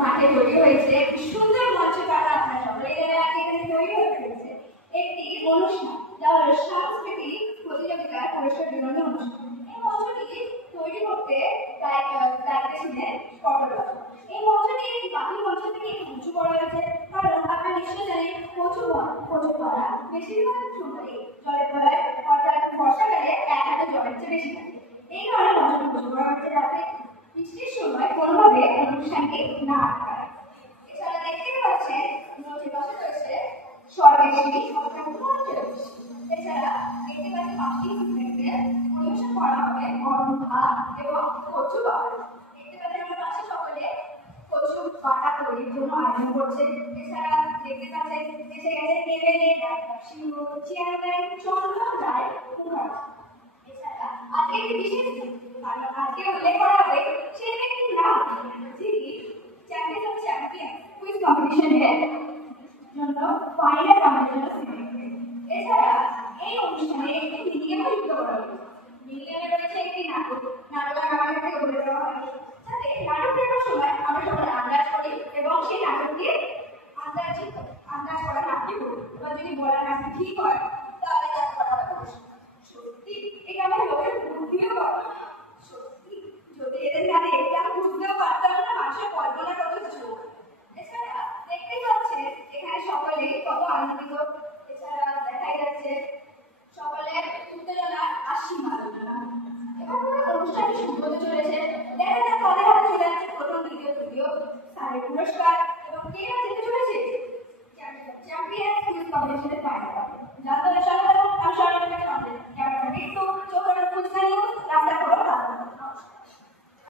মাঠে তৈরি হয়েছে সুন্দর মঞ্চ পাতা আপনার সকলেই এখানে তৈরি হয়ে রয়েছে একটি অনুষ্ঠান যা হলো সাংস্কৃতিক প্রতিযোগিতার পুরস্কার বিতরণ অনুষ্ঠান। এই মঞ্চটি তৈরি করতে দায়িত্বে ছিলেন পটলবাবু। এই মঞ্চটি বাকি মঞ্চ থেকে একটু উঁচু করা হয়েছে কারণ আপনারা নিশ্চয়ই জানেন প্রচুর খরা বেশিরভাগ সময়ই জলের তলায় অর্থাৎ বর্ষাকালে 1 হাতে জলের চেয়ে বেশি থাকে। এই কারণে মঞ্চটি উঁচু করা হচ্ছে যাতে বৃষ্টির সময় কোনোভাবে অনুষ্ঠানটি না আটকায়। এছাড়া দেখতে পাচ্ছেন নদীর পাশে রয়েছে স্বর্গের সিঁড়ি অর্থাৎ এছাড়া দেখতে পাচ্ছেন পাখি পরিবেশন করা হবে গরম ভাত এবং কচু বাটা। দেখতে পাচ্ছেন আমার পাশে সকলে কচু বাটা তৈরির জন্য আয়োজন করছে। এছাড়া দেখতে পাচ্ছেন এসে গেছে টেবিলে চেয়ারম্যান চন্দন রায় মুখার্জি। এছাড়া আজকে একটি বিশেষ কারণ আজকে উল্লেখ করা হবে সেই ব্যক্তির নাম যিনি চ্যাম্পিয়ন কুইজ কম্পিটিশনের জন্য ফাইনাল রাউন্ডের জন্য সিলেক্ট হয়েছে। এছাড়া এই অনুষ্ঠানে একটি মিডিয়ামও যুক্ত করা হয়েছে। মিডিয়ামে রয়েছে একটি নাটকের আমার থেকে বলে দেওয়া হয় যাতে নাটক দেখার সময় আমরা সকলে আন্দাজ করি এবং সেই নাটককে আন্দাজ করা নাটকটি করি এবার যদি বলার নাটক ঠিক হয় তাহলে তাকে করা হবে পুরস্কার। সত্যি এটা আমার লোকের বুদ্ধিও করে সত্যি যদি এদের না দেখতাম বুঝতেও পারতাম না মানুষের কল্পনা কত চোখ। এছাড়া দেখতে পাচ্ছেন এখানে সকলে কত আনন্দিত। এছাড়া দেখাই যাচ্ছে সকলে উত্তেজনা আশীম আলোচনা। এবার পুরো অনুষ্ঠানটি শুরু হতে চলেছে। দেখা যাক কাদের হাতে চলে যাচ্ছে প্রথম দ্বিতীয় তৃতীয় স্থানের পুরস্কার এবং কে জিতে চলেছে চ্যাম্পিয়ন কুইজ কম্পিটিশনের ফাইনাল। জানতে হলে সবাই আমি সবাই কাছে আমাদের ক্যামেরা একটু চোখ